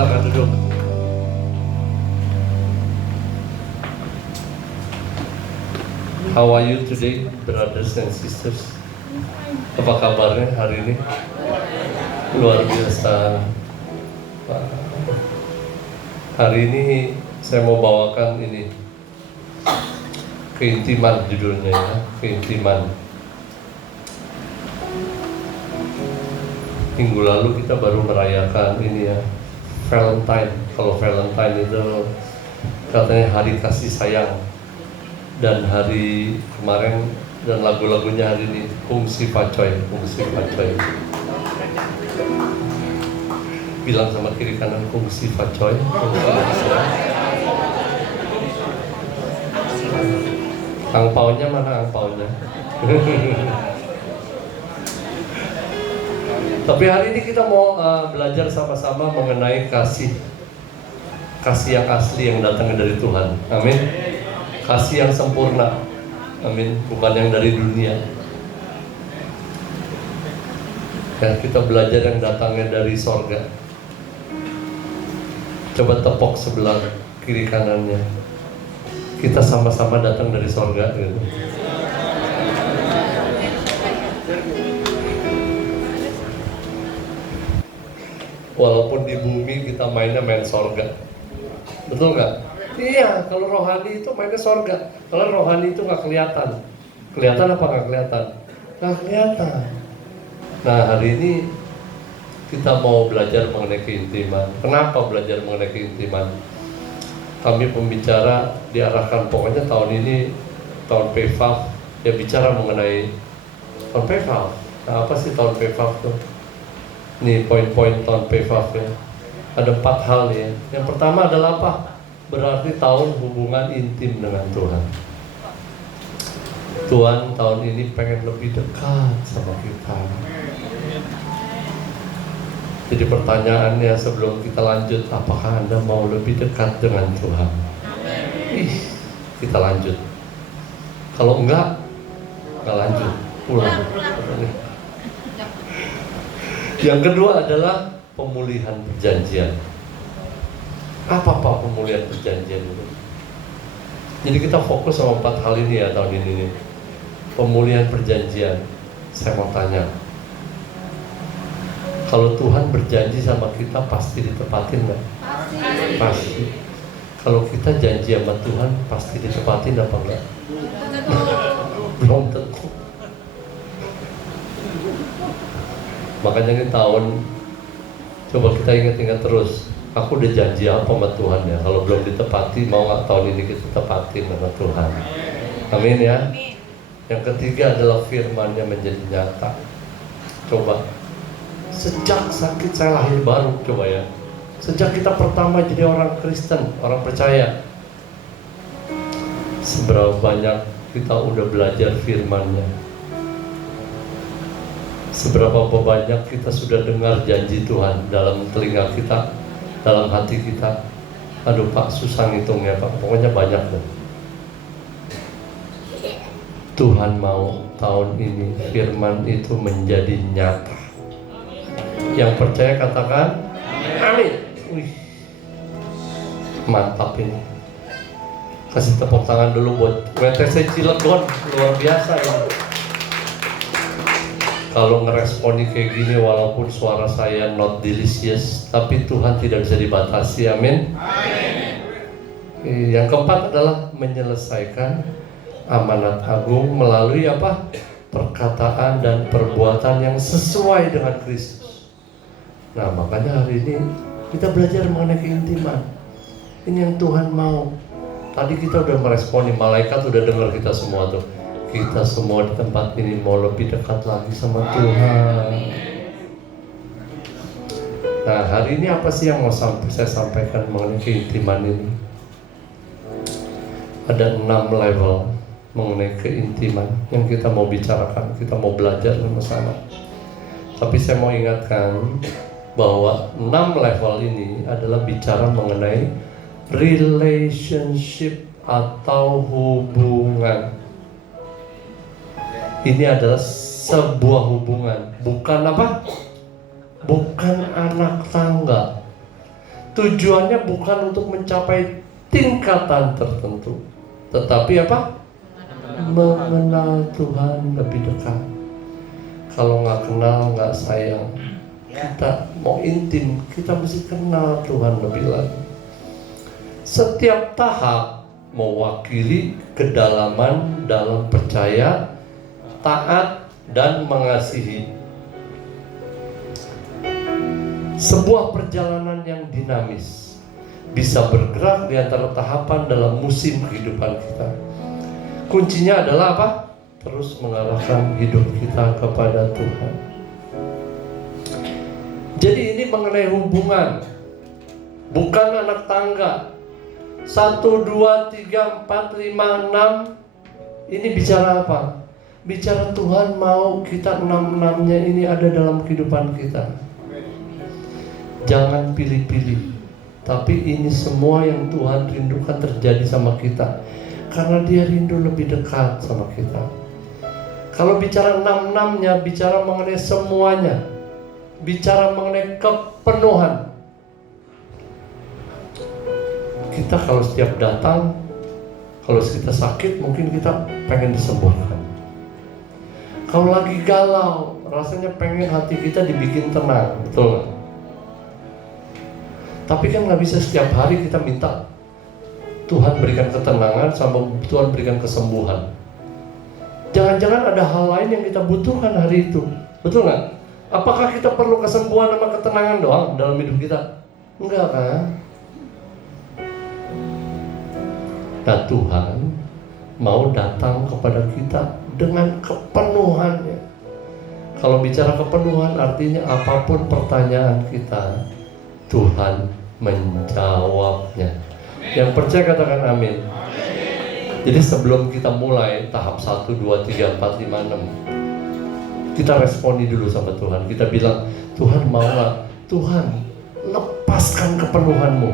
Silakan duduk. How are you today, brothers and sisters? Apa kabarnya hari ini? Luar biasa. Hari ini saya mau bawakan ini, keintiman judulnya ya, keintiman. Minggu lalu kita baru merayakan ini ya, Valentine. Kalau Valentine itu katanya hari kasih sayang. Dan hari kemarin dan lagu-lagunya hari ini Kungsi Pacoy, Kungsi Pacoy. Bilang sama kiri kanan Kungsi Pacoy, Kungsi Pacoy. Angpaunya mana angpaunya? Tapi hari ini kita mau belajar sama-sama mengenai kasih yang asli yang datangnya dari Tuhan. Amin. Kasih yang sempurna, amin, bukan yang dari dunia. Ya, kita belajar yang datangnya dari sorga. Coba tepok sebelah kiri kanannya. Kita sama-sama datang dari sorga gitu. Walaupun di bumi kita mainnya main sorga. Betul nggak? Iya, kalau rohani itu mainnya sorga. Kalau rohani itu nggak kelihatan. Kelihatan apa nggak kelihatan? Nggak kelihatan. Nah, hari ini kita mau belajar mengenai keintiman. Kenapa belajar mengenai keintiman? Kami pembicara diarahkan, pokoknya tahun ini, tahun PFAF, ya bicara mengenai tahun PFAF. Nah, apa sih tahun PFAF tuh? Nih poin-poin tahun PFAF ya. Ada 4 hal ya. Yang pertama adalah apa? Berarti tahun hubungan intim dengan Tuhan. Tuhan tahun ini pengen lebih dekat sama kita. Jadi pertanyaannya sebelum kita lanjut, apakah Anda mau lebih dekat dengan Tuhan? Kita lanjut. Kalau enggak lanjut, pulang. Yang kedua adalah pemulihan perjanjian. Apa pemulihan perjanjian itu? Jadi kita fokus sama 4 hal ini ya tahun ini nih. Pemulihan perjanjian. Saya mau tanya, kalau Tuhan berjanji sama kita pasti ditepatin nggak? Pasti. Kalau kita janji sama Tuhan pasti ditepatin apa enggak? Belum tentu. Makanya ini tahun, coba kita ingat-ingat terus. Aku udah janji apa sama Tuhan ya? Kalau belum ditepati, mau nggak tahun ini kita tepatin sama Tuhan? Amin ya. Yang ketiga adalah firman-Nya menjadi nyata. Coba, sejak sakit saya lahir baru, coba ya. Sejak kita pertama jadi orang Kristen, orang percaya, seberapa banyak kita udah belajar firman-Nya? Seberapa banyak kita sudah dengar janji Tuhan dalam telinga kita, dalam hati kita. Aduh Pak, susah ngitungnya Pak, pokoknya banyak deh. Tuhan mau tahun ini firman itu menjadi nyata. Yang percaya katakan amin. Wih, mantap ini. Kasih tepuk tangan dulu buat WTC Cilegon, luar biasa ya. Kalau ngeresponi kayak gini, walaupun suara saya not delicious, tapi Tuhan tidak bisa dibatasi, amin. Yang keempat adalah menyelesaikan amanat agung melalui apa? Perkataan dan perbuatan yang sesuai dengan Kristus. Nah, makanya hari ini kita belajar mengenai keintiman. Ini yang Tuhan mau. Tadi kita udah meresponi, malaikat udah dengar kita semua tuh. Kita semua di tempat ini mau lebih dekat lagi sama Tuhan. Nah, hari ini apa sih yang mau saya sampaikan mengenai keintiman ini? Ada 6 level mengenai keintiman yang kita mau bicarakan, kita mau belajar sama-sama. Tapi saya mau ingatkan bahwa 6 level ini adalah bicara mengenai relationship atau hubungan. Ini adalah sebuah hubungan, bukan apa? Bukan anak tangga. Tujuannya bukan untuk mencapai tingkatan tertentu, tetapi apa? Mengenal Tuhan lebih dekat. Kalau nggak kenal, nggak sayang. Kita mau intim, kita mesti kenal Tuhan lebih lagi. Setiap tahap mewakili kedalaman dalam percaya, taat, dan mengasihi. Sebuah perjalanan yang dinamis, bisa bergerak di antara tahapan dalam musim kehidupan kita. Kuncinya adalah apa? Terus mengarahkan hidup kita kepada Tuhan. Jadi ini mengenai hubungan, bukan anak tangga. 1, 2, 3, 4, 5, 6. Ini bicara apa? Bicara Tuhan mau kita 6-6-nya ini ada dalam kehidupan kita. Jangan pilih-pilih, tapi ini semua yang Tuhan rindukan terjadi sama kita, karena Dia rindu lebih dekat sama kita. Kalau bicara 6-6-nya, bicara mengenai semuanya, bicara mengenai kepenuhan. Kita kalau setiap datang, kalau kita sakit, mungkin kita pengen disembuhkan. Kalau lagi galau, rasanya pengen hati kita dibikin tenang, betul nggak? Tapi kan nggak bisa setiap hari kita minta Tuhan berikan ketenangan sama Tuhan berikan kesembuhan. Jangan-jangan ada hal lain yang kita butuhkan hari itu, betul nggak? Apakah kita perlu kesembuhan sama ketenangan doang dalam hidup kita? Enggak kan? Nah, Tuhan mau datang kepada kita dengan kepenuhannya. Kalau bicara kepenuhan artinya apapun pertanyaan kita, Tuhan menjawabnya. Yang percaya katakan amin. Jadi sebelum kita mulai tahap 1, 2, 3, 4, 5, 6, kita responi dulu sama Tuhan. Kita bilang, Tuhan mau gak? Tuhan, lepaskan kepenuhanmu.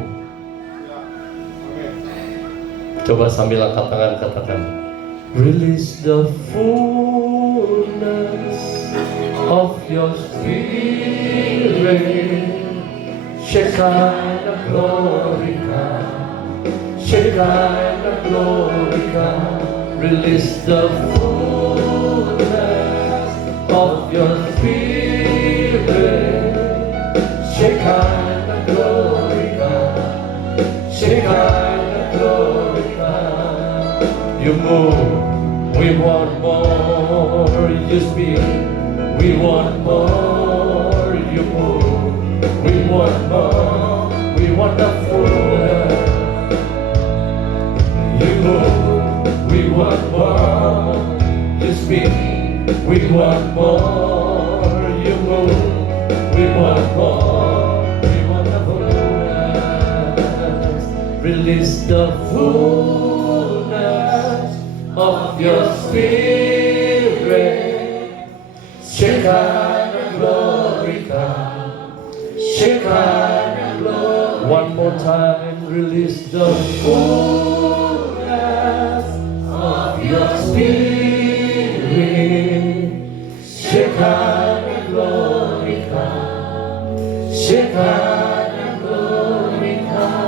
Coba sambil angkat tangan katakan, release the fullness of your spirit. Shekinah glory come, Shekinah glory come. Release the fullness of your spirit. Shekinah glory come, Shekinah glory come. You move, we want more. You speak, we want more. You move, we want more. We want the fullness. You move, we want more. You speak, we want more. You move, we want more. We want the fullness. Release the fullness of your spirit. Shekinah glory come, Shekinah glory. One more time, release the fullness of your spirit. Shekinah glory come, Shekinah glory come.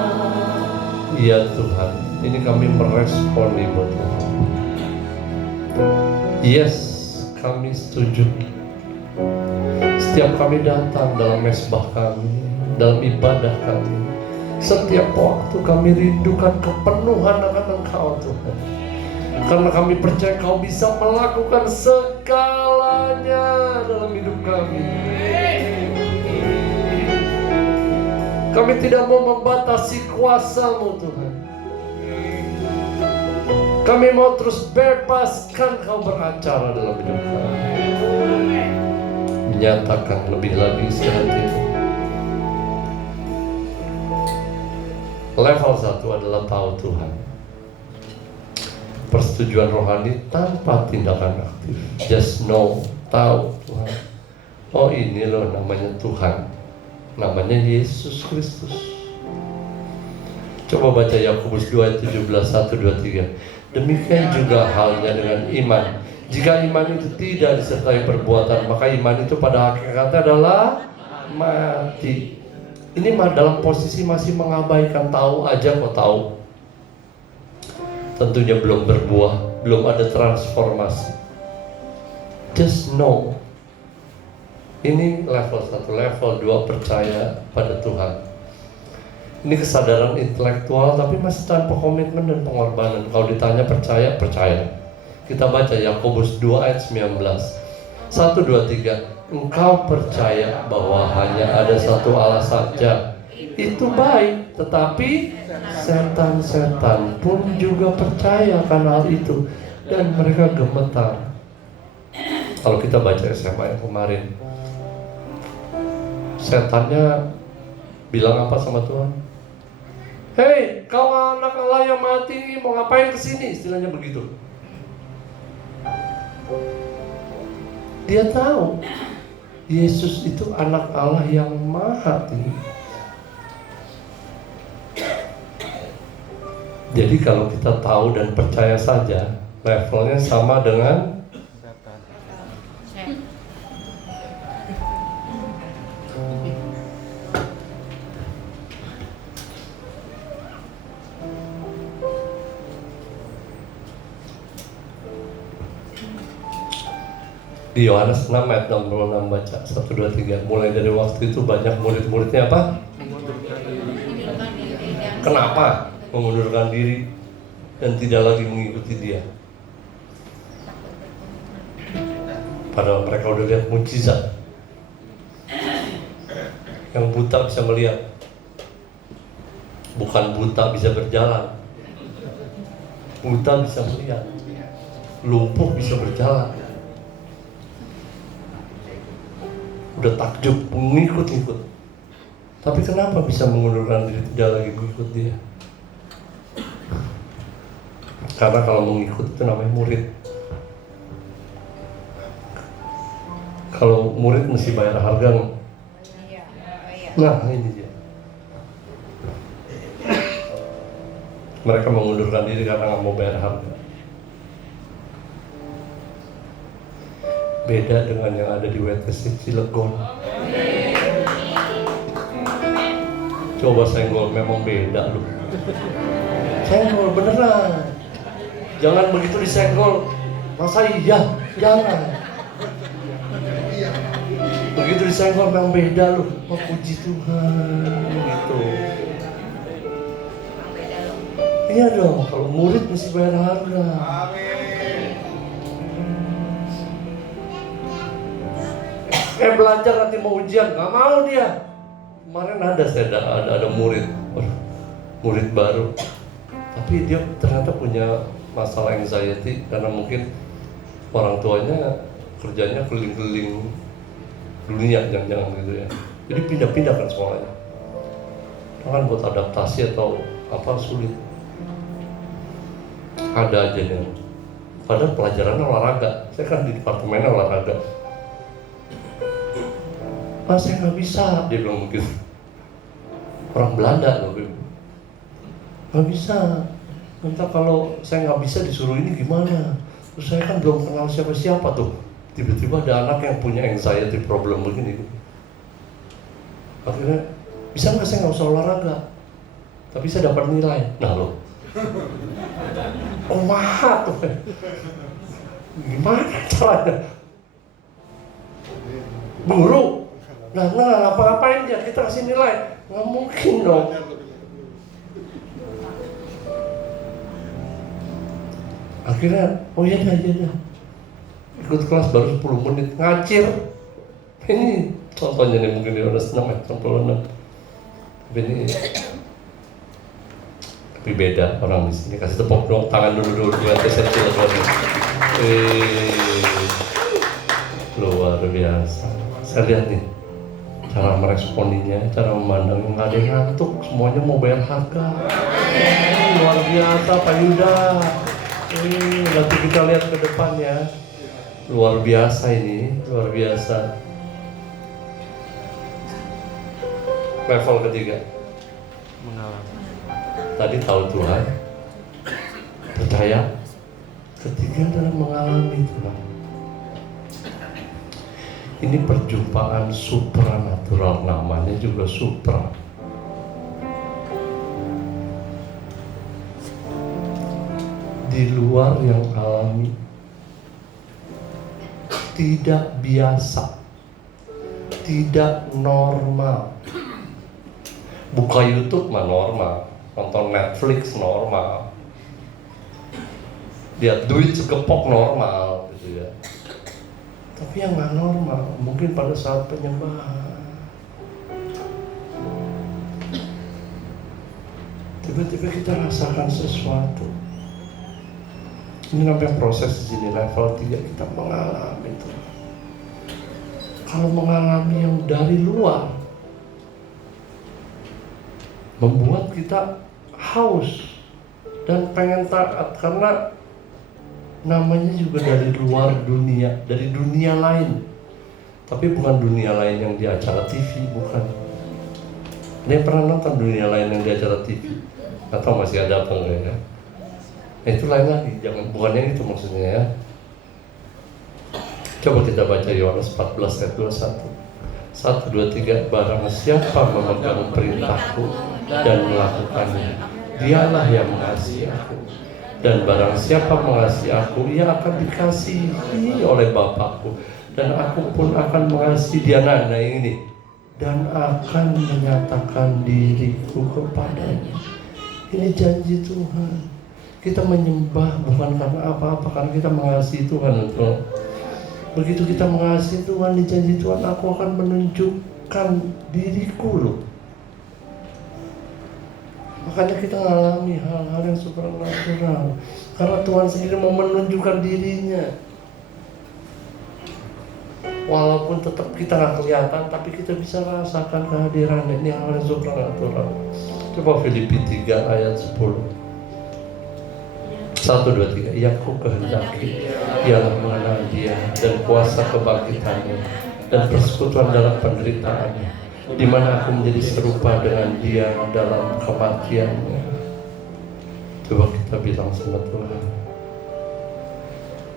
Ya Tuhan, ini kami merespon Ibu Tuhan. Yes, kami setuju. Setiap kami datang dalam mesbah kami, dalam ibadah kami, setiap waktu kami rindukan kepenuhan akan Engkau Tuhan. Karena kami percaya Kau bisa melakukan segalanya dalam hidup kami. Kami tidak mau membatasi kuasa-Mu Tuhan. Kami mau terus bebaskan Kau beracara dalam hidup kami. Menyatakan lebih lagi sehati-hati. Level 1 adalah tahu Tuhan. Persetujuan rohani tanpa tindakan aktif. Just know, tahu Tuhan. Oh ini loh namanya Tuhan. Namanya Yesus Kristus. Coba baca Yakobus 2, 17, 1, 2, 3. Demikian juga halnya dengan iman. Jika iman itu tidak disertai perbuatan, maka iman itu pada hakikatnya adalah mati. Ini dalam posisi masih mengabaikan, tahu aja kok tahu. Tentunya belum berbuah, belum ada transformasi. Just know. Ini level 1, level 2 percaya pada Tuhan. Ini kesadaran intelektual tapi masih tanpa komitmen dan pengorbanan. Kalau ditanya percaya, percaya. Kita baca Yakobus 2 ayat 19. 1, 2, 3. Engkau percaya bahwa hanya ada satu Allah saja. Itu baik, tetapi setan-setan pun juga percaya akan hal itu dan mereka gemetar. Kalau kita baca SMA yang kemarin, setannya bilang apa sama Tuhan? Hei, kau anak Allah yang mati, mau ngapain kesini? Istilahnya begitu. Dia tahu Yesus itu anak Allah yang maha tinggi. Jadi kalau kita tahu dan percaya saja, levelnya sama dengan di Yohanes 6 ayat 66 baca 1, 2, 3. Mulai dari waktu itu banyak murid-muridnya apa? Kenapa? Mengundurkan diri dan tidak lagi mengikuti dia. Padahal mereka udah lihat mukjizat. Yang buta bisa melihat. Bukan buta bisa berjalan. Buta bisa melihat. Lumpuh bisa berjalan. Udah takjub, mengikut-ikut. Tapi kenapa bisa mengundurkan diri, tidak lagi mengikut dia? Karena kalau mengikut itu namanya murid. Kalau murid mesti bayar harga. Nah ini dia. Mereka mengundurkan diri karena nggak mau bayar harga. Beda dengan yang ada di WTC Cilegon. Coba senggol, memang beda loh. Senggol beneran. Jangan begitu disenggol. Masa iya? Jangan. Begitu disenggol memang beda loh. Oh puji Tuhan gitu. Iya dong, kalau murid mesti bayar harga. Belajar nanti mau ujian, nggak mau dia. Kemarin ada murid, murid baru, tapi dia ternyata punya masalah anxiety karena mungkin orang tuanya kerjanya keliling-keliling dunia, jangan-jangan gitu ya. Jadi pindah-pindah kan sekolahnya. Kan buat adaptasi atau apa sulit. Ada aja nih. Padahal pelajarannya olahraga. Saya kan di departemen olahraga. Saya nggak bisa, dia bilang begitu. Orang Belanda loh, nggak bisa. Entah kalau saya nggak bisa disuruh ini gimana? Terus saya kan belum kenal siapa-siapa tuh. Tiba-tiba ada anak yang punya anxiety problem begini. Akhirnya bisa nggak saya nggak usah olahraga, tapi saya dapat nilai. Nah loh, oh mahal tuh. Gimana caranya? Guru. Nah, apa-apain dia, kita kasih nilai. Nggak mungkin dong. Akhirnya, oh iya dah. Ikut kelas baru 10 menit, ngacir. Ini contohnya nih, mungkin dia udah senang ya, 66. Tapi beda orang di sini. Kasih tepuk dong, tangan dulu buat kecil lagi. Luar biasa. Saya lihat nih cara meresponinya, cara memandangnya, nggak ada yang ngantuk, semuanya mau bayar harga. Luar biasa Pak Yuda. Nanti kita lihat ke depan ya. Luar biasa ini, luar biasa. Level ketiga. Mengalami. Tadi tahu Tuhan, percaya. Ketiga adalah mengalami Tuhan. Ini perjumpaan supranatural, namanya juga supra. Di luar yang alami, tidak biasa, tidak normal. Buka YouTube mah normal, nonton Netflix normal, lihat duit segepok normal gitu ya. Tapi yang nggak normal mungkin pada saat penyembahan, tiba-tiba kita rasakan sesuatu. Ini namanya proses di sini, level 3 kita mengalami itu. Kalau mengalami yang dari luar, membuat kita haus dan pengen taat, karena namanya juga dari luar dunia, dari dunia lain. Tapi bukan dunia lain yang di acara TV, bukan. Ini pernah nonton dunia lain yang di acara TV? Atau masih ada apa enggak ya? Itu lain lagi, jangan, bukan yang itu maksudnya ya. Coba kita baca Yohanes 14 ayat 21. 1, 2, 3. Barang siapa memegang perintahku dan melakukannya, dialah yang mengasihi aku. Dan barang siapa mengasihi aku, ia akan dikasihi oleh Bapakku. Dan aku pun akan mengasihi dia. Nah ini, dan akan menyatakan diriku kepadanya. Ini janji Tuhan. Kita menyembah bukan karena apa-apa, karena kita mengasihi Tuhan. Betul? Begitu kita mengasihi Tuhan, di janji Tuhan, aku akan menunjukkan diriku loh. Makanya kita mengalami hal-hal yang supernatural, karena Tuhan sendiri mau menunjukkan dirinya. Walaupun tetap kita nggak kelihatan, tapi kita bisa rasakan kehadirannya. Ini hal yang supernatural. Coba Filipi 3 ayat 10. 1, 2, 3. Ia ku kehendaki, ialah mengenal dia dan kuasa kebangkitannya dan persekutuan dalam penderitaannya, di mana aku menjadi serupa dengan dia dalam kematiannya. Coba kita bilang sama Tuhan,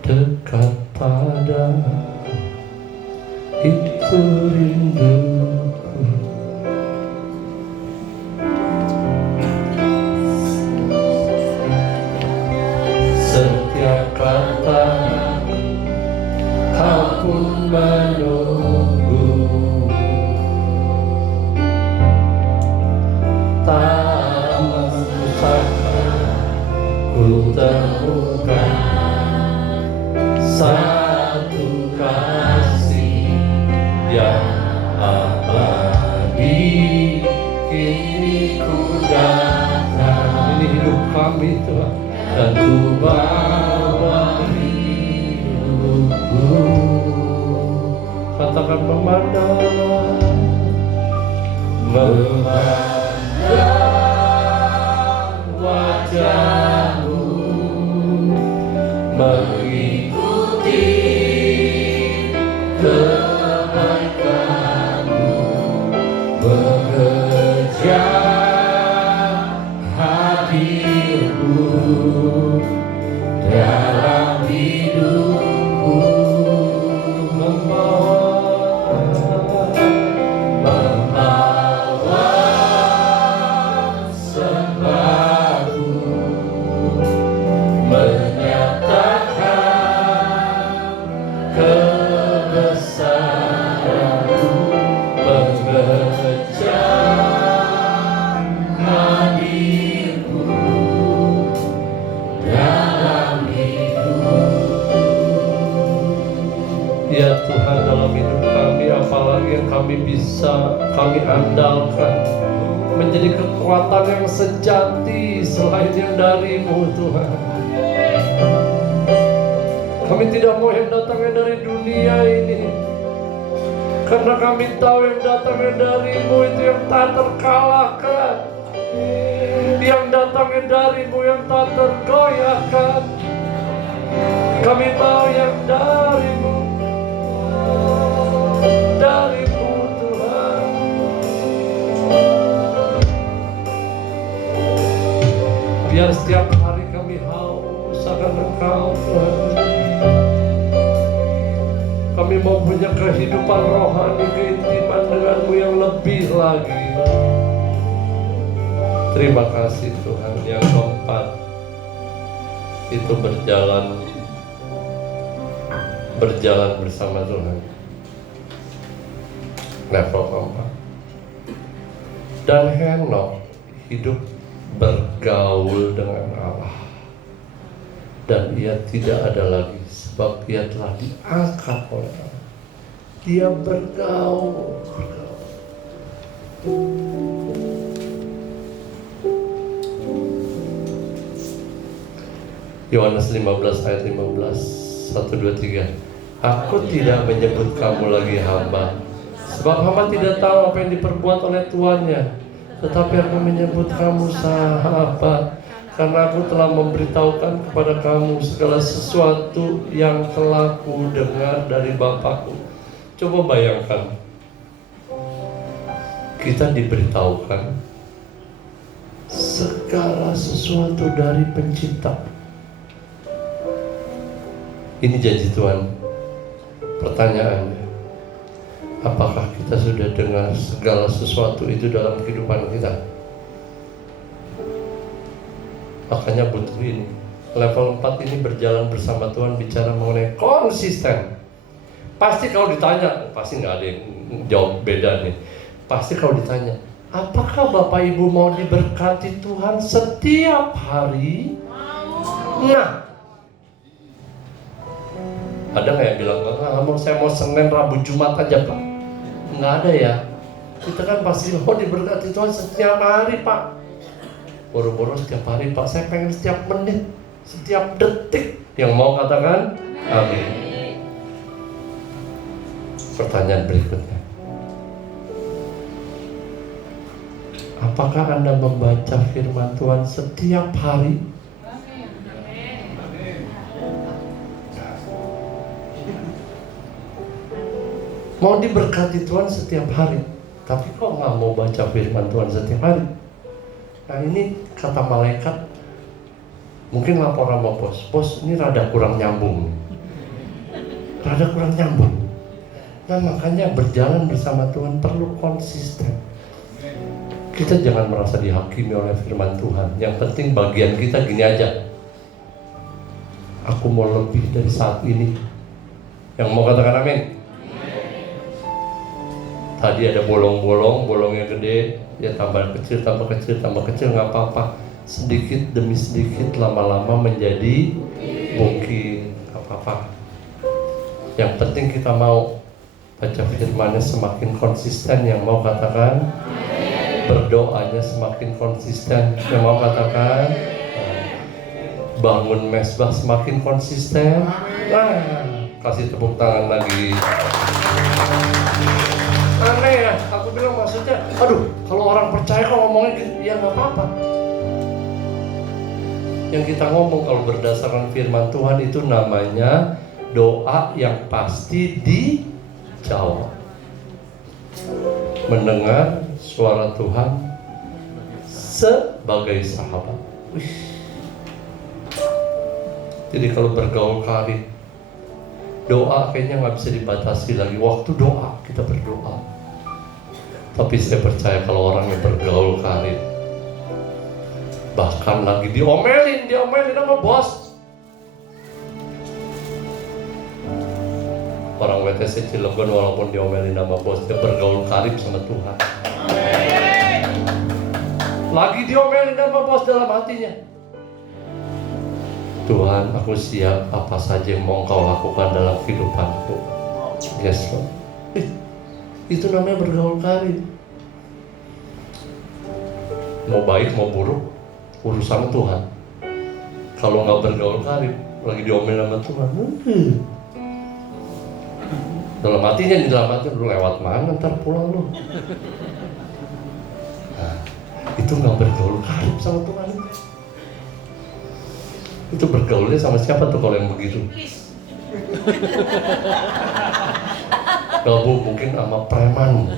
dekat pada itu rinduku. Setiap kata kau pun menunggu, tak menyusahkan ku temukan satu kasih yang abadi. Kini ku datang, ini hidup kami Tuhan, dan ku bawa hidupku. Katakan memandang wajahmu, mengikuti kebaikanmu, mengejar hadirmu dalam hidupku, membawa sembahku, menyatakan kebesaranmu, mengejar hadirmu dalam hidup. Ya Tuhan, dalam hidup kami, apalagi yang kami bisa kami andalkan menjadi kekuatan yang sejati selain yang dari-Mu Tuhan. Kami tidak mau yang datangnya dari dunia ini, karena kami tahu yang datangnya dari-Mu itu yang tak terkalahkan, yang datangnya dari-Mu yang tak tergoyahkan. Kami mau yang dari-Mu, dari-Mu Tuhan. Biar setiap hari kami haus akan Engkau Tuhan. Kami mau punya kehidupan rohani, keintiman denganmu yang lebih lagi. Terima kasih Tuhan. Yang keempat, itu berjalan bersama Tuhan. Level keempat. Dan Henokh hidup bergaul dengan Allah. Dan ia tidak ada lagi, sebab ia telah diangkat oleh Allah. Dia bergaul. Yohanes 15 ayat 15, 1, 2, 3. Aku tidak menyebut kamu lagi hamba, sebab hamba tidak tahu apa yang diperbuat oleh tuannya. Tetapi aku menyebut kamu sahabat, karena aku telah memberitahukan kepada kamu segala sesuatu yang telah ku dengar dari Bapakku. Coba bayangkan, kita diberitahukan segala sesuatu dari Pencipta. Ini janji Tuhan. Pertanyaannya, apakah kita sudah dengar segala sesuatu itu dalam kehidupan kita? Makanya butuh ini. Level 4 ini berjalan bersama Tuhan, bicara mengenai konsisten. Pasti kalau ditanya, pasti nggak ada yang jawab beda nih. Pasti kalau ditanya, apakah Bapak Ibu mau diberkati Tuhan setiap hari? Nah, ada nggak yang bilang, saya mau Senin, Rabu, Jumat aja Pak? Nggak ada ya. Kita kan pasti mau diberkati Tuhan setiap hari Pak. Boro-boro setiap hari Pak, saya pengen setiap menit, setiap detik. Yang mau katakan amin. Pertanyaan berikutnya, apakah Anda membaca firman Tuhan setiap hari? Mau diberkati Tuhan setiap hari, tapi kok nggak mau baca firman Tuhan setiap hari? Nah ini kata malaikat, mungkin lapor sama bos, ini rada kurang nyambung. Nah makanya berjalan bersama Tuhan perlu konsisten. Kita jangan merasa dihakimi oleh firman Tuhan. Yang penting bagian kita gini aja, aku mau lebih dari saat ini. Yang mau katakan amin. Tadi ada bolongnya gede, ya tambah kecil, nggak apa-apa. Sedikit demi sedikit, lama-lama menjadi bukit, nggak apa-apa. Yang penting kita mau baca firman-Nya semakin konsisten. Yang mau katakan berdoanya semakin konsisten. Yang mau katakan bangun mesbah semakin konsisten. Nah, kasih tepuk tangan lagi. Aneh ya, aku bilang maksudnya, aduh, kalau orang percaya kok ngomongnya gitu, ya nggak apa-apa. Yang kita ngomong kalau berdasarkan firman Tuhan itu namanya doa yang pasti dijawab. Mendengar suara Tuhan sebagai sahabat. Jadi kalau bergaul karib, doa kayaknya nggak bisa dibatasi lagi. Waktu doa, kita berdoa. Tapi saya percaya kalau orang yang bergaul karib, bahkan lagi diomelin sama bos. Orang WTC Cilegon walaupun diomelin sama bos, dia bergaul karib sama Tuhan. Lagi diomelin sama bos, dalam hatinya, Tuhan, aku siap apa saja yang mau Engkau lakukan dalam kehidupanku. Yes Lord. Itu namanya bergaul karib. Mau baik mau buruk, urusan Tuhan. Kalau nggak bergaul karib, lagi diomelin sama Tuhan, dalam hatinya, lu lewat mana ntar pulang lu. Nah, itu nggak bergaul karib sama Tuhan. Itu bergaulnya sama siapa tuh kalau yang begitu? Gabung mungkin sama preman.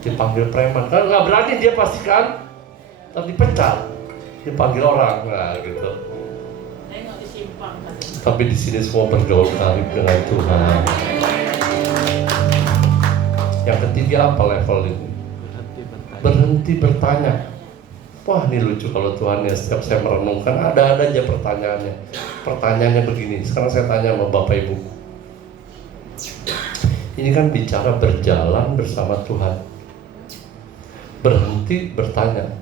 Dipanggil preman, kan nggak berani dia pastikan, tapi dipecat. Dipanggil orang, nah gitu. Tapi di sini semua bergaul karib dengan Tuhan. Yang ketiga apa level ini? Berhenti bertanya. Wah, ini lucu kalau Tuhan ya, setiap saya merenungkan ada aja pertanyaannya. Pertanyaannya begini. Sekarang saya tanya sama Bapak Ibu. Ini kan bicara berjalan bersama Tuhan. Berhenti bertanya.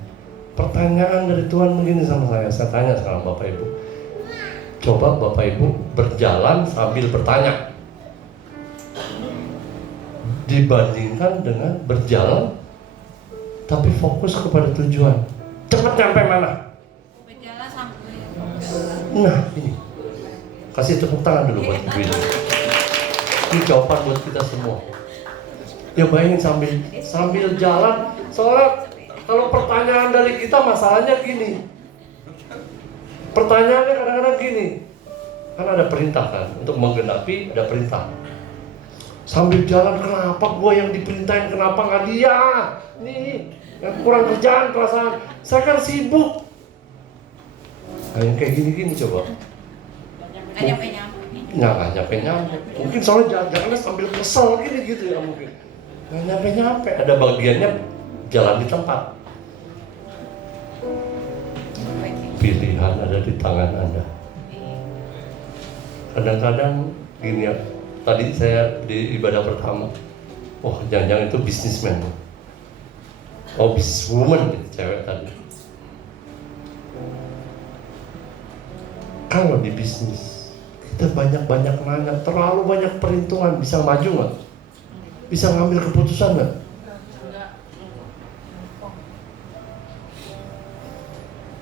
Pertanyaan dari Tuhan begini sama saya. Saya tanya sekarang Bapak Ibu. Coba Bapak Ibu berjalan sambil bertanya, dibandingkan dengan berjalan tapi fokus kepada tujuan. Cepat nyampe mana? Berjalan sambil fokus. Nah ini, kasih tepuk tangan dulu buat Ibu ini. Ini jawaban buat kita semua. Ya bayangin sambil jalan. Soalnya kalau pertanyaan dari kita masalahnya gini. Pertanyaannya kadang-kadang gini. Kan ada perintah kan, untuk menggenapi ada perintah. Sambil jalan, kenapa gua yang diperintahin, kenapa nggak dia? Nih, yang kurang kerjaan, perasaan. Saya kan sibuk. Nah, yang kayak gini-gini coba. Nggak nyampe-nyampe. Mungkin soalnya jalannya sambil kesel gini gitu ya mungkin. Nggak nyampe-nyampe. Ada bagiannya jalan di tempat. Pilihan ada di tangan Anda. Kadang-kadang gini ya. Tadi saya di ibadah pertama, wah jangan-jangan itu businessman, oh businesswoman gitu cewek tadi. Kalau di bisnis kita banyak-banyak nanya, terlalu banyak perhitungan, bisa maju nggak? Bisa ngambil keputusan nggak?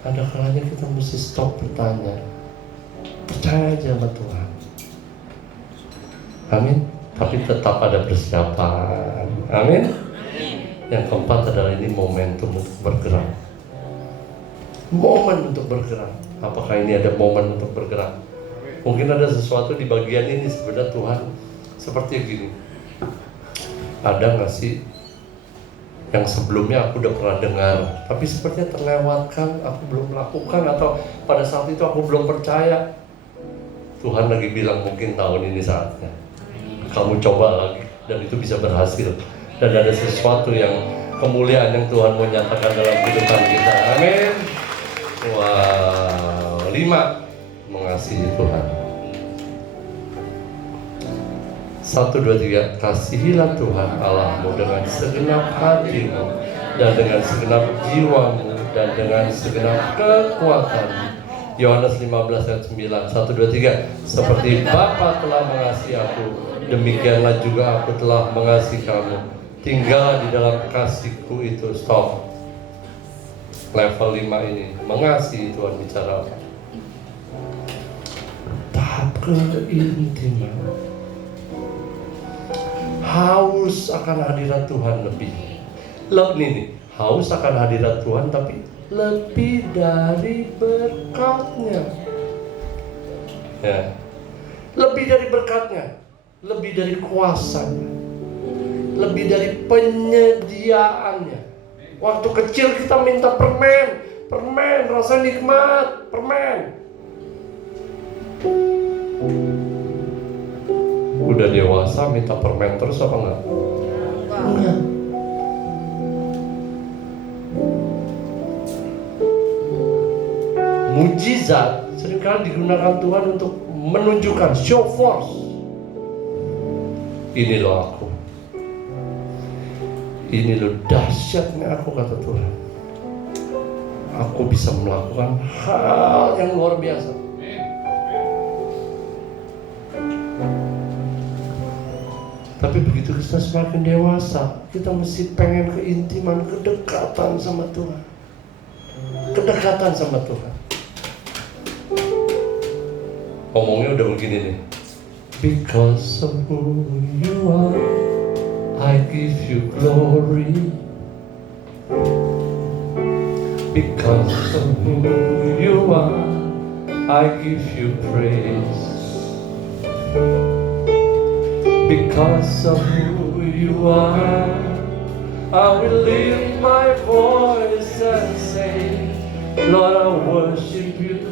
Ada kalanya kita mesti stop bertanya, percaya aja sama Tuhan. Amin. Tapi tetap ada persiapan. Amin. Yang keempat adalah ini momentum untuk bergerak. Momen untuk bergerak. Apakah ini ada momen untuk bergerak? Mungkin ada sesuatu di bagian ini sebenarnya Tuhan seperti gini. Ada nggak sih yang sebelumnya aku udah pernah dengar, tapi sepertinya terlewatkan, aku belum melakukan, atau pada saat itu aku belum percaya. Tuhan lagi bilang mungkin tahun ini saatnya. Kamu coba lagi dan itu bisa berhasil. Dan ada sesuatu yang kemuliaan yang Tuhan mau nyatakan dalam kehidupan kita. Amin. Wow. 5. Mengasihi Tuhan. 1, 2, 3. Kasihilah Tuhan Allahmu dengan segenap hatimu dan dengan segenap jiwamu dan dengan segenap kekuatanmu. Yohanes 15 ayat 9. 1, 2, 3. Seperti Bapa telah mengasihi aku, demikianlah juga aku telah mengasihi kamu. Tinggal di dalam kasihku itu. Stop. Level 5 ini mengasihi Tuhan bicara apa? Tahap keintiman. Haus akan hadirat Tuhan lebih. Nih, haus akan hadirat Tuhan tapi lebih dari berkatnya. Ya. Lebih dari berkatnya, lebih dari kuasanya, lebih dari penyediaannya. Waktu kecil kita minta permen, rasa nikmat, permen. Udah dewasa minta permen terus apa enggak? Enggak. Mujizat seringkali digunakan Tuhan untuk menunjukkan, show force. Ini loh aku. Ini loh dahsyatnya aku, kata Tuhan. Aku bisa melakukan hal yang luar biasa. Tapi begitu kita semakin dewasa, kita mesti pengen keintiman, kedekatan sama Tuhan. Kedekatan sama Tuhan. Ngomongnya udah begini nih. Because of who you are, I give you glory. Because of who you are, I give you praise. Because of who you are, I will lift my voice and say, Lord, I worship you.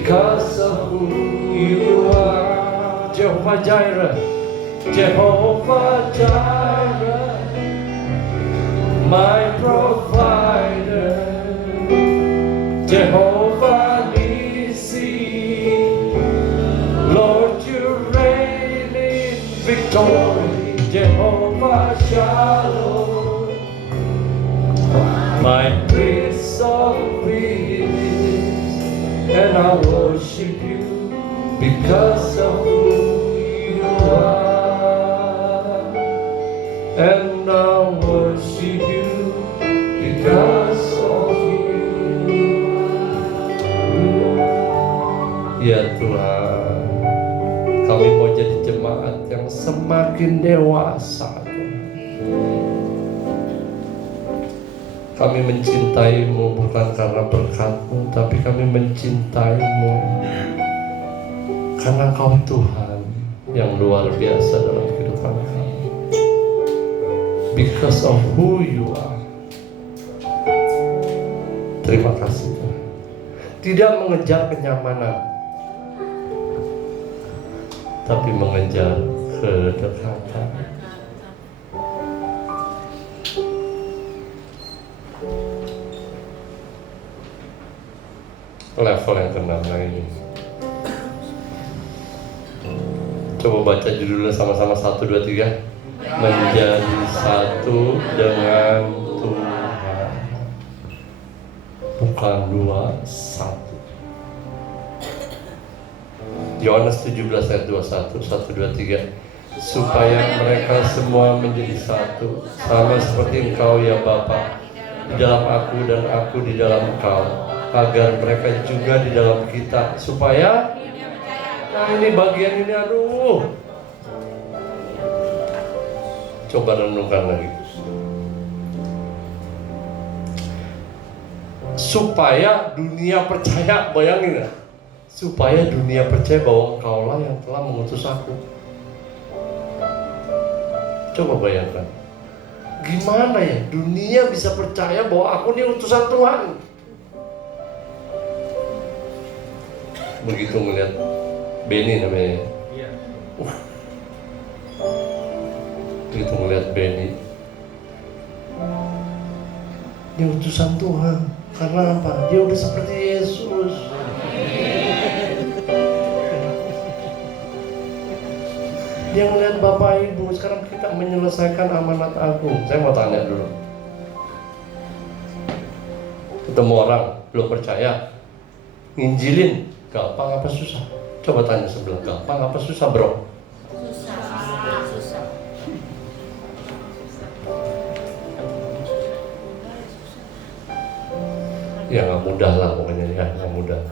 because of who you are. Jehovah Jireh, Jehovah Jireh, my provider. Jehovah Nissi, Lord, you reign in victory. Jehovah Shalom, my Prince of Peace, and I worship you because of who you are, and I worship you because of you. Ya Tuhan, kami mau jadi jemaat yang semakin dewasa. Kami mencintaimu bukan karena berkat-Mu, tapi kami mencintaimu karena Engkau Tuhan yang luar biasa dalam kehidupan kami. Because of who you are. Terima kasih Tuhan. Tidak mengejar kenyamanan, tapi mengejar kedekatan. Level yang ke-6 ini. Coba baca judulnya sama-sama 1, 2, 3. Menjadi satu dengan Tuhan. Bukan 2, 1. Yohanes 17 ayat 21, 1, 2, 3. Supaya mereka semua menjadi satu, sama seperti Engkau ya Bapa di dalam aku dan aku di dalam Engkau, agar mereka juga di dalam kita, supaya ini bagian ini, aduh, coba renungkan lagi. Supaya dunia percaya, bayangin ya, supaya dunia percaya bahwa Engkaulah yang telah mengutus aku. Coba bayangkan, gimana ya dunia bisa percaya bahwa aku ini utusan Tuhan. Begitu melihat Benny namanya, begitu melihat Benny, dia utusan Tuhan. Karena apa? Dia udah seperti Yesus. Dia melihat Bapak Ibu, sekarang kita menyelesaikan amanat agung. Saya mau tanya dulu, ketemu orang belum percaya, nginjilin gampang apa susah? Coba tanya sebelah, gampang apa susah bro? Susah. Ya nggak mudah lah pokoknya, ya nggak mudah.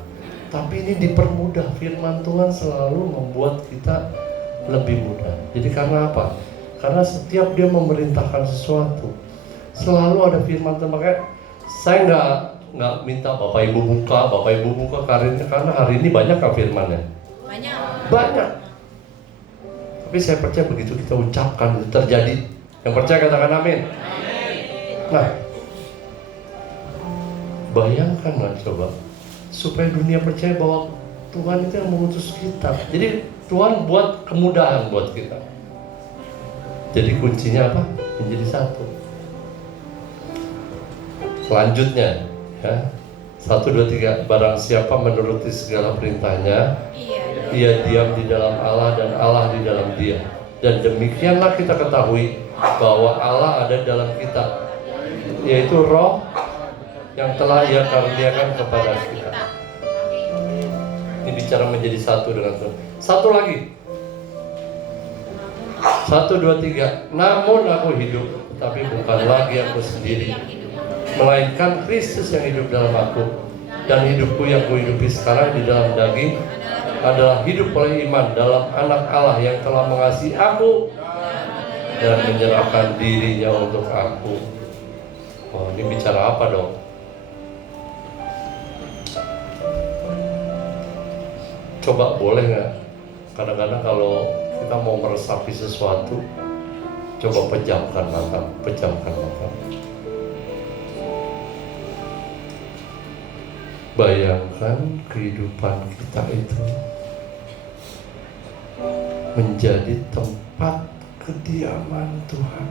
Tapi ini dipermudah, firman Tuhan selalu membuat kita lebih mudah. Jadi karena apa? Karena setiap dia memerintahkan sesuatu, selalu ada firman Tuhan. Makanya saya nggak minta Bapak Ibu buka karirnya, karena hari ini banyak kan firmannya? Banyak. Tapi saya percaya begitu kita ucapkan itu terjadi. Yang percaya katakan amin. Nah, bayangkanlah coba, supaya dunia percaya bahwa Tuhan itu yang mengutus kita. Jadi Tuhan buat kemudahan buat kita. Jadi kuncinya apa? Menjadi satu. Selanjutnya ya, 1, 2, 3. Barang siapa menuruti segala perintahnya, ia diam di dalam Allah dan Allah di dalam dia. Dan demikianlah kita ketahui bahwa Allah ada dalam kita, yaitu Roh yang telah Ia karuniakan kepada kita. Ini bicara menjadi satu dengan Tuhan. Satu lagi. 1, 2, 3. Namun aku hidup, tapi bukan lagi aku sendiri, melainkan Kristus yang hidup dalam aku. Dan hidupku yang kuhidupi sekarang di dalam daging adalah hidup oleh iman dalam Anak Allah yang telah mengasihi aku dan menyerahkan dirinya untuk aku. Oh, ini bicara apa dong? Coba boleh nggak? Kadang-kadang kalau kita mau meresapi sesuatu, coba pejamkan mata. Bayangkan kehidupan kita itu menjadi tempat kediaman Tuhan.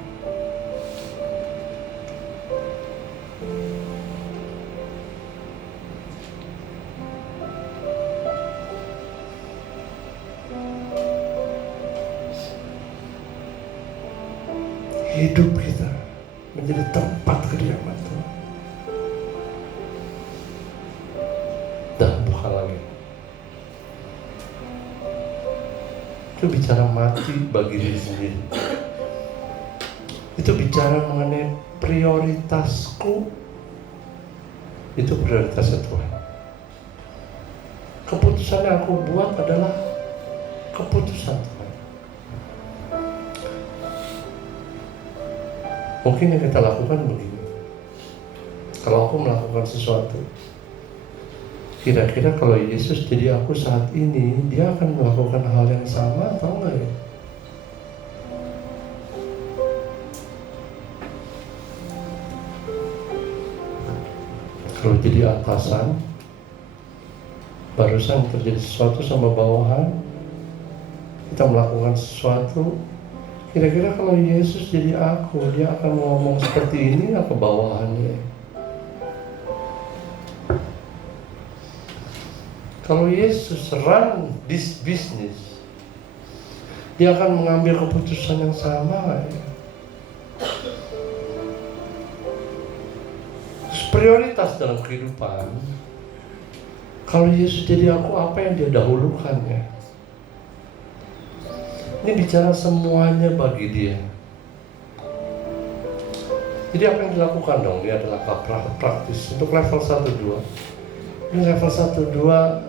Hidup kita menjadi tempat kediaman Tuhan. Dan bukan lagi. Itu bicara mati bagi diri sendiri. Itu bicara mengenai prioritasku. Itu prioritasnya Tuhan. Keputusan yang aku buat adalah keputusan Tuhan. Mungkin yang kita lakukan begini. Kalau aku melakukan sesuatu, kira-kira kalau Yesus jadi aku saat ini, dia akan melakukan hal yang sama atau enggak ya? Kalau jadi atasan, barusan terjadi sesuatu sama bawahan, kita melakukan sesuatu, kira-kira kalau Yesus jadi aku, dia akan ngomong seperti ini atau bawahannya? Kalau Yesus run this business, dia akan mengambil keputusan yang sama gak ya? Prioritas dalam kehidupan, kalau Yesus jadi aku, apa yang dia dahulukan ya? Ini bicara semuanya bagi dia. Jadi apa yang dilakukan dong? Ini adalah praktis untuk level 1-2. Ini level 1-2,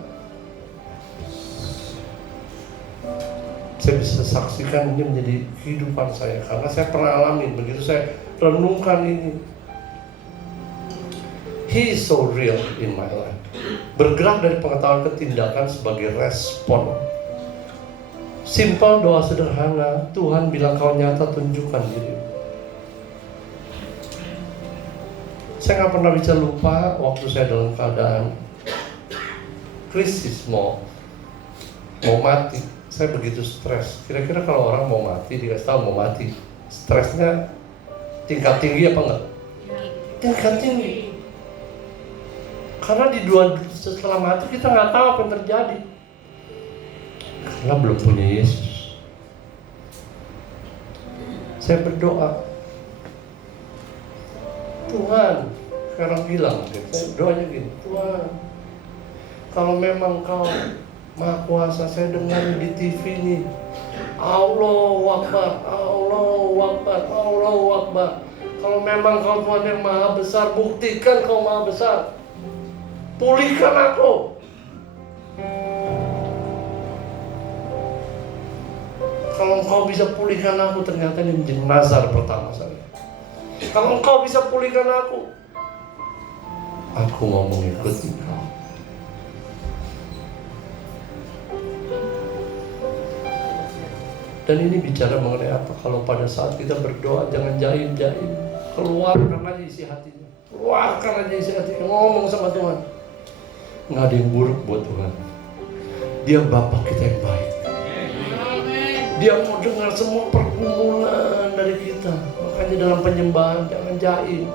saya bisa saksikan ini menjadi kehidupan saya, karena saya pernah alami. Begitu saya renungkan ini, He is so real in my life. Bergerak dari pengetahuan ke tindakan sebagai respon. Simple, doa sederhana. Tuhan bilang kau nyata, tunjukkan diri. Saya gak pernah bisa lupa waktu saya dalam keadaan krisis, mau mati. Saya begitu stres. Kira-kira kalau orang mau mati, dikasih tahu mau mati, stresnya tingkat tinggi apa enggak? Tingkat tinggi. Karena setelah mati kita nggak tahu apa yang terjadi. Karena belum punya Yesus. Saya berdoa, Tuhan, sekarang bilang, saya doanya gini, Tuhan, kalau memang kau Maha Kuasa, saya dengar di TV nih, Allahu Akbar, Allahu Akbar, Allahu Akbar. Kalau memang kau Tuhan yang Maha Besar, buktikan kau Maha Besar. Pulihkan aku. Kalau engkau bisa pulihkan aku, ternyata ini menjadi nazar pertama saya. Kalau engkau bisa pulihkan aku mau mengikuti engkau. Dan ini bicara mengenai apa? Kalau pada saat kita berdoa, jangan jaim-jaim. Keluarkan aja isi hatinya. Keluarkan aja isi hatinya. Ngomong sama Tuhan. Nggak ada yang buruk buat Tuhan. Dia Bapa kita yang baik. Dia mau dengar semua pergumulan dari kita. Makanya dalam penyembahan jangan jaim.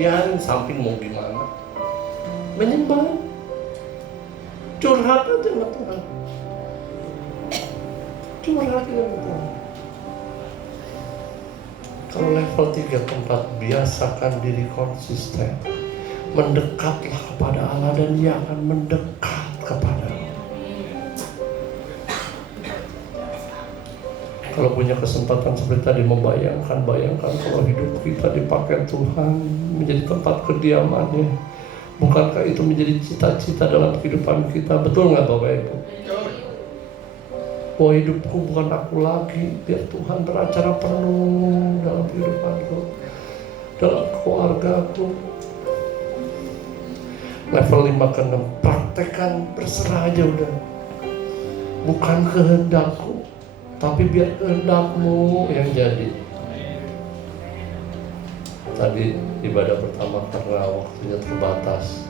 Biarin samping mau gimana. Menyembah. Curhat aja sama Tuhan. Curhat aja sama Tuhan. Kalau level 3-4, biasakan diri konsisten. Mendekatlah kepada Allah dan Dia akan mendekat kepadamu. Kalau punya kesempatan seperti tadi bayangkan kalau hidup kita dipakai Tuhan menjadi tempat kediamannya. Bukankah itu menjadi cita-cita dalam kehidupan kita? Betul nggak Bapak Ibu? Bahwa hidupku bukan aku lagi, biar Tuhan beracara penuh dalam kehidupanku, dalam keluargaku. Level 5-6, praktekkan, berserah aja udah. Bukan kehendakku, tapi biar kehendakmu yang jadi. Tadi ibadah pertama karena waktunya terbatas,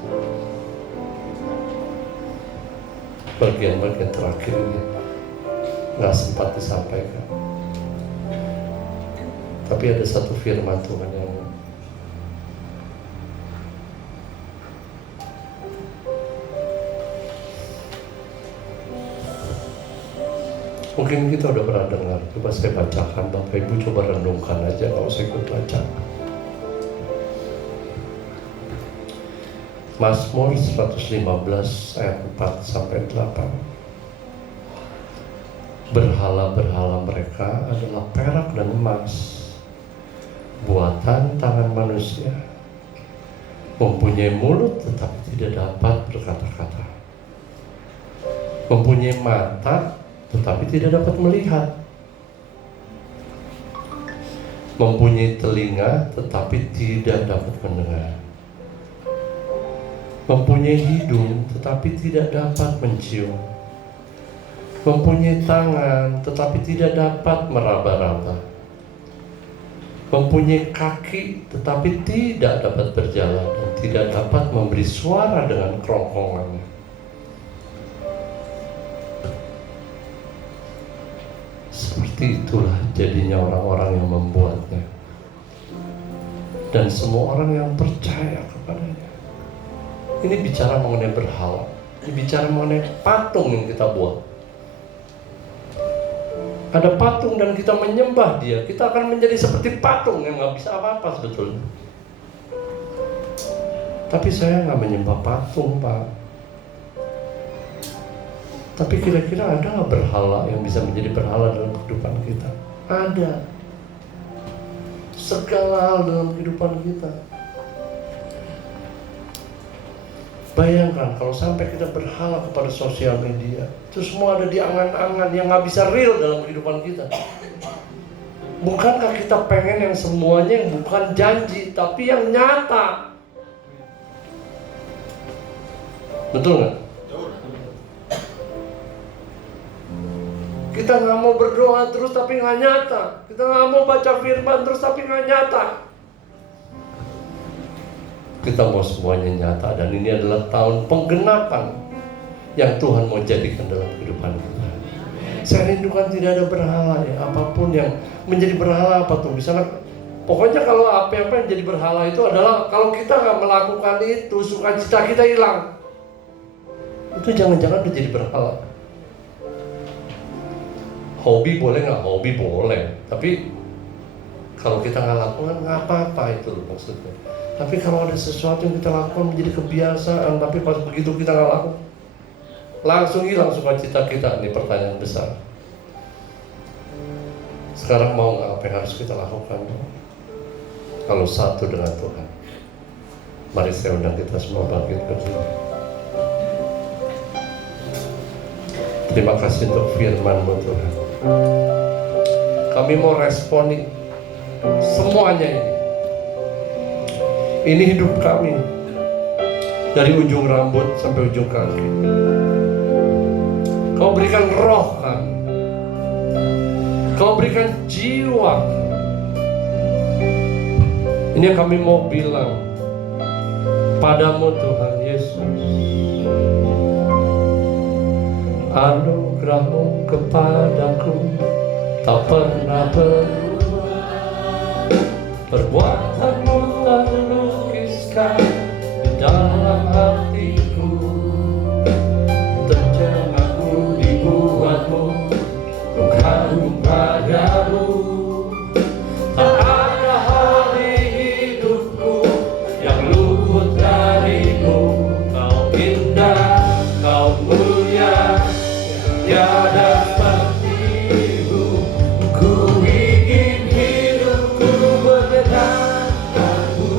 bagian-bagian terakhir ini nggak sempat disampaikan. Tapi ada satu firman Tuhan yang mungkin kita udah pernah dengar. Coba saya bacakan, Bapak Ibu coba renungkan aja, nggak usah ikut baca. Mazmur 115 ayat 4 sampai 8. Berhala-berhala mereka adalah perak dan emas, buatan tangan manusia. Mempunyai mulut tetapi tidak dapat berkata-kata. Mempunyai mata tetapi tidak dapat melihat. Mempunyai telinga tetapi tidak dapat mendengar. Mempunyai hidung tetapi tidak dapat mencium. Mempunyai tangan tetapi tidak dapat meraba-raba. Mempunyai kaki tetapi tidak dapat berjalan dan tidak dapat memberi suara dengan kerongkongannya. Seperti itulah jadinya orang-orang yang membuatnya dan semua orang yang percaya kepadanya. Ini bicara mengenai berhala, ini bicara mengenai patung yang kita buat. Ada patung dan kita menyembah dia, kita akan menjadi seperti patung yang gak bisa apa-apa sebetulnya. Tapi saya gak menyembah patung, Pak. Tapi kira-kira ada gak berhala yang bisa menjadi berhala dalam kehidupan kita? Ada. Segala hal dalam kehidupan kita. Bayangkan kalau sampai kita berhala kepada sosial media, itu semua ada di angan-angan yang gak bisa real dalam kehidupan kita. Bukankah kita pengen yang semuanya yang bukan janji, tapi yang nyata? Betul gak? Kita gak mau berdoa terus tapi gak nyata. Kita gak mau baca firman terus tapi gak nyata. Kita mau semuanya nyata, dan ini adalah tahun penggenapan yang Tuhan mau jadikan dalam kehidupan kita. Saya rindukan tidak ada berhala ya, apapun yang menjadi berhala apa tuh. Misalnya, pokoknya kalau apa-apa yang jadi berhala itu adalah kalau kita nggak melakukan itu, sukacita kita hilang. Itu jangan-jangan udah jadi berhala. Hobi boleh nggak? Hobi boleh, tapi kalau kita nggak lakukan nggak apa-apa itu loh maksudnya. Tapi kalau ada sesuatu yang kita lakukan menjadi kebiasaan, tapi pas begitu kita nggak lakukan, langsung hilang sukacita kita. Ini pertanyaan besar. Sekarang mau nggak apa yang harus kita lakukan? Kalau satu dengan Tuhan, mari saya undang kita semua bangkit berdiri. Terima kasih untuk firman-Mu Tuhan. Kami mau responi semuanya ini. Ini hidup kami, dari ujung rambut sampai ujung kaki. Kau berikan roh kami, Kau berikan jiwa. Ini yang kami mau bilang padamu Tuhan Yesus. Anugerah-Mu kepadaku tak pernah berubah. Perbuatan-Mu tak terlukiskan di dalam hatiku. Terjemahku dibuat-Mu, ku kagum padamu. Tak ada hal di hidupku yang luput darimu. Kau indah, Kau mulia, tiada seperti-Mu. Ku ingin hidupku mengenangmu.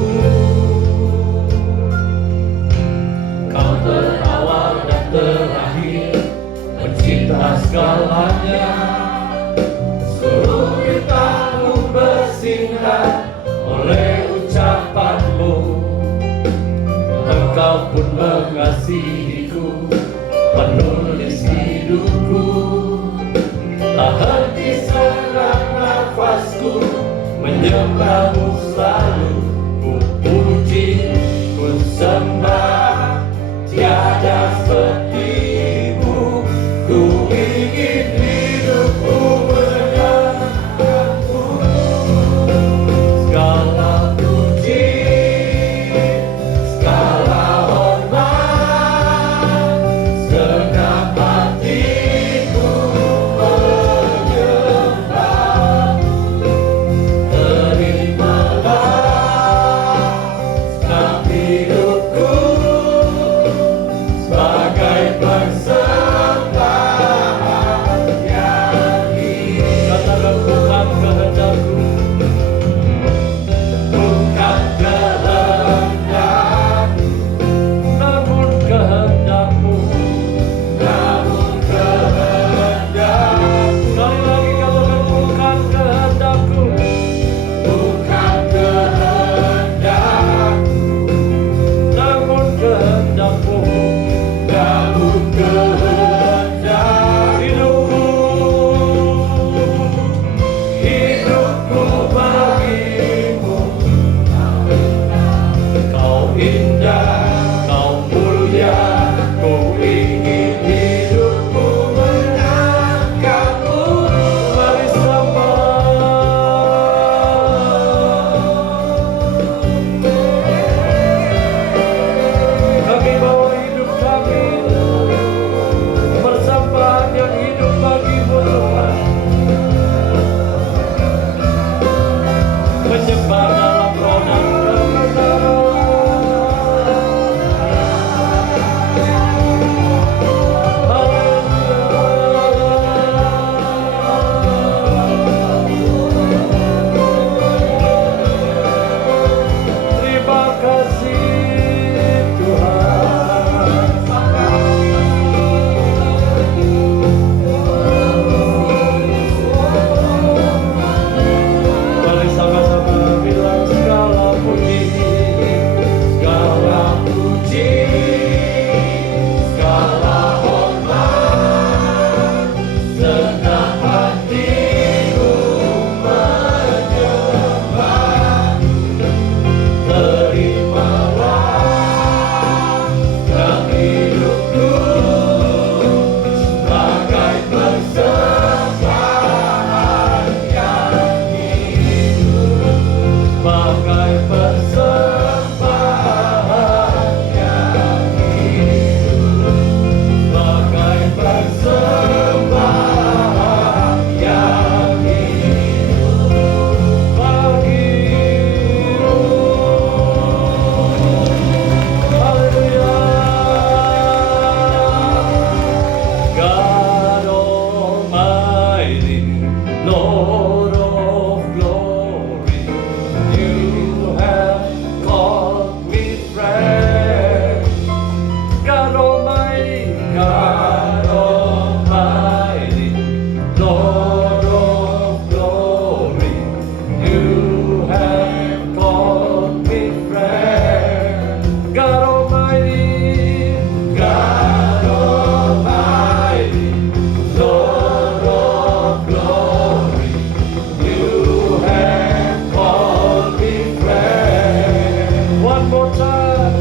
more time.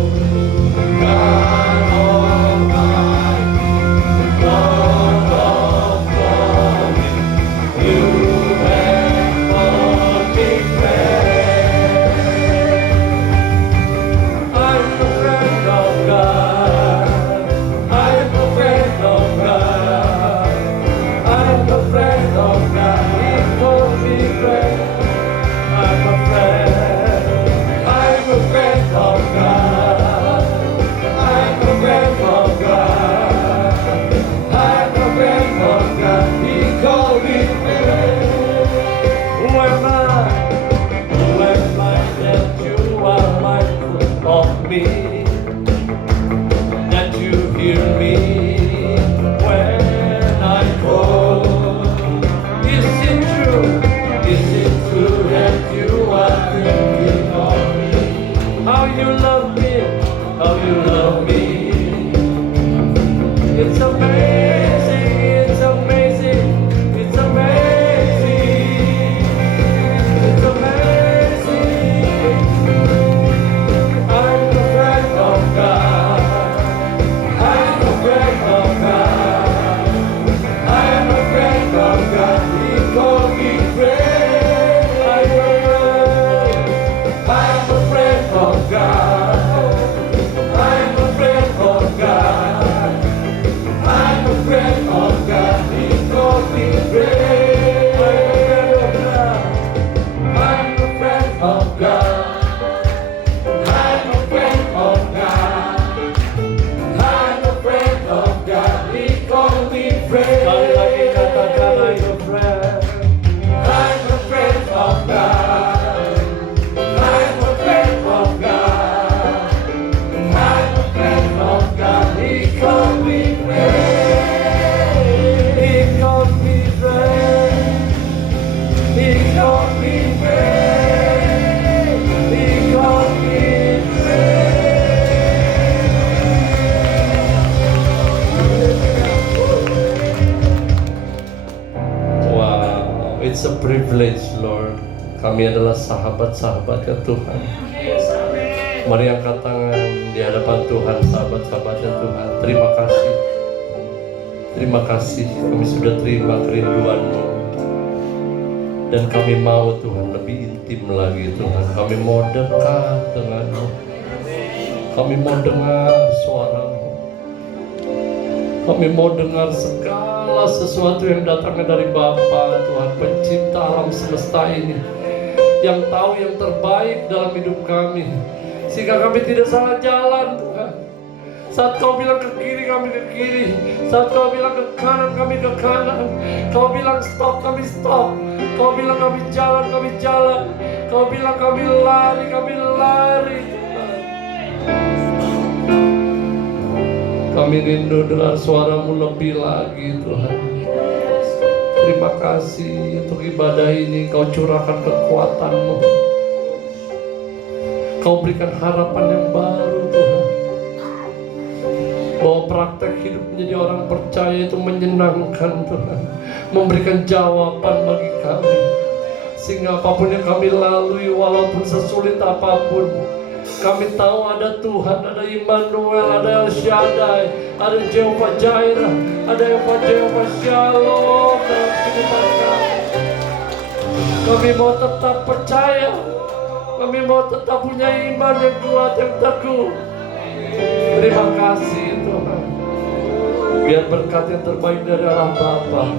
God Almighty, God of glory, you have won me praise. I'm a friend of God. I'm a friend of God. I'm a friend of God. He calls me friend. I'm a friend. I'm a friend of God. I'm a friend of God. I'm a friend of God. He called me friend. Who am I? Who am I that you are mindful of me? That you hear me when I call. Is it true? Is it true that you are thinking of me? How you love me? How you love me? It's amazing, it's amazing, it's amazing, it's amazing. I'm a friend of God. I'm a friend of God. I'm a friend of God. He called me friend. I'm a friend of God. I'm a friend of God. I'm a friend of God. He called me friend. I'm a friend of God. I'm a friend of God. I'm a friend of God. He called me friend. Sekali lagi katakan I'm a friend. I'm a friend of God. I'm a friend of God. I'm a friend of God. He called me friend. He called me friend. He called me friend. He called me friend. Wow, it's a privilege, Lord. Kami adalah sahabat-sahabatnya Tuhan. Mari angkat tangan di hadapan Tuhan, sahabat-sahabatnya Tuhan. Terima kasih. Terima kasih, kami sudah terima kerinduan-Mu. Dan kami mau Tuhan lebih intim lagi Tuhan. Kami mau dekat dengan-Mu. Kami mau dengar suara-Mu. Kami mau dengar segala sesuatu yang datangnya dari Bapa Tuhan, pencipta alam semesta ini, yang tahu yang terbaik dalam hidup kami, sehingga kami tidak salah jalan Tuhan. Saat Kau bilang ke kiri, kami ke kiri. Saat Kau bilang ke kanan, kami ke kanan. Kau bilang stop, kami stop. Kau bilang kami jalan, kami jalan. Kau bilang kami lari, kami lari Tuhan. Kami rindu dengar suara-Mu lebih lagi Tuhan. Terima kasih untuk ibadah ini. Kau curahkan kekuatan-Mu. Kau berikan harapan yang baru Tuhan. Bahwa praktek hidup menjadi orang percaya itu menyenangkan Tuhan. Memberikan jawaban bagi kami. Sehingga apapun yang kami lalui, walaupun sesulit apapun, kami tahu ada Tuhan, ada Immanuel, ada El Shaddai, ada Jehovah Jireh, ada Jehovah Shalom dalam kehidupan kami. Kami mau tetap percaya. Kami mau tetap punya iman yang kuat, yang teguh. Terima kasih Tuhan. Biar berkat yang terbaik dari Allah Bapa,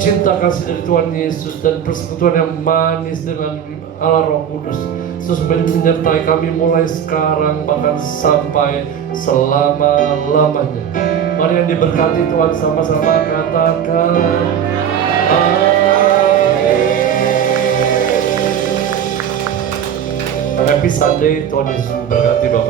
cinta kasih dari Tuhan Yesus, dan persekutuan yang manis dengan Allah Roh Kudus terus menyertai kami mulai sekarang bahkan sampai selama-lamanya. Mari yang diberkati Tuhan sama-sama katakan amin. Happy Sunday, Tuhan Yesus memberkati Bapak.